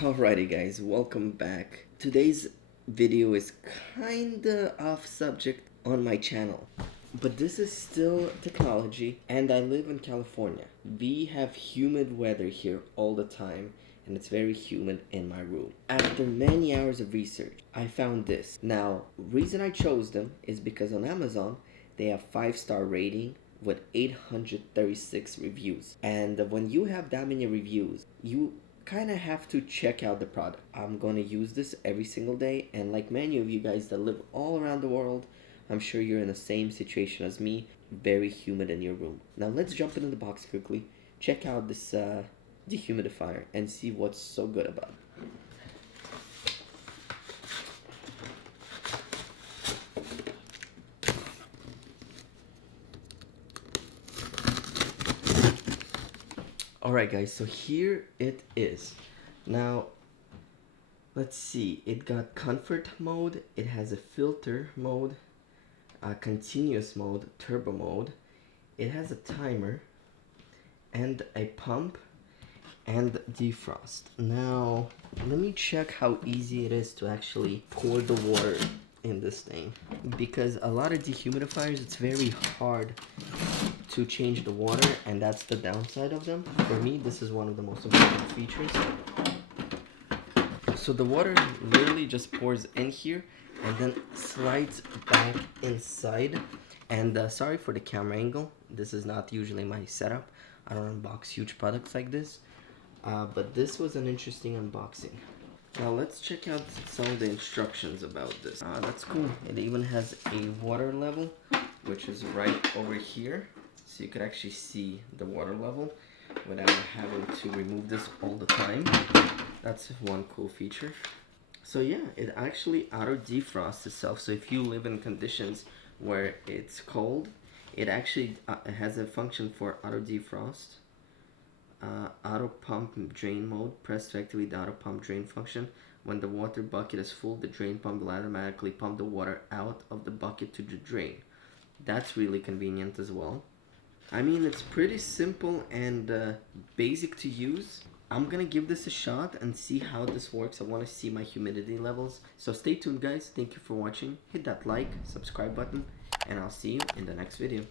Alrighty guys, welcome back. Today's video is kinda off subject on my channel, but this is still technology and I live in California. We have humid weather here all the time and it's very humid in my room. After many hours of research, I found this. Now, reason I chose them is because on Amazon, they have 5-star rating with 836 reviews. And when you have that many reviews, you kind of have to check out the product. I'm going to use this every single day, and like many of you guys that live all around the world, I'm sure you're in the same situation as me, very humid in your room. Now let's jump into the box quickly, check out this dehumidifier and see what's so good about it. Alright guys, so here it is. Now, let's see, it got comfort mode, it has a filter mode, a continuous mode, turbo mode, it has a timer, and a pump, and defrost. Now, let me check how easy it is to actually pour the water in this thing. Because a lot of dehumidifiers, it's very hard to change the water, and that's the downside of them. For me, this is one of the most important features. So the water literally just pours in here and then slides back inside. And sorry for the camera angle, this is not usually my setup. I don't unbox huge products like this, but this was an interesting unboxing. Now let's check out some of the instructions about this. That's cool. It even has a water level, which is right over here. So you could actually see the water level without having to remove this all the time. That's one cool feature. So yeah, it actually auto defrosts itself. So if you live in conditions where it's cold, it actually has a function for auto defrost. Auto pump drain mode. Press to activate the auto pump drain function. When the water bucket is full, the drain pump will automatically pump the water out of the bucket to the drain. That's really convenient as well. I mean, it's pretty simple and basic to use. I'm gonna give this a shot and see how this works. I want to see my humidity levels. So stay tuned guys. Thank you for watching. Hit that like, subscribe button, and I'll see you in the next video.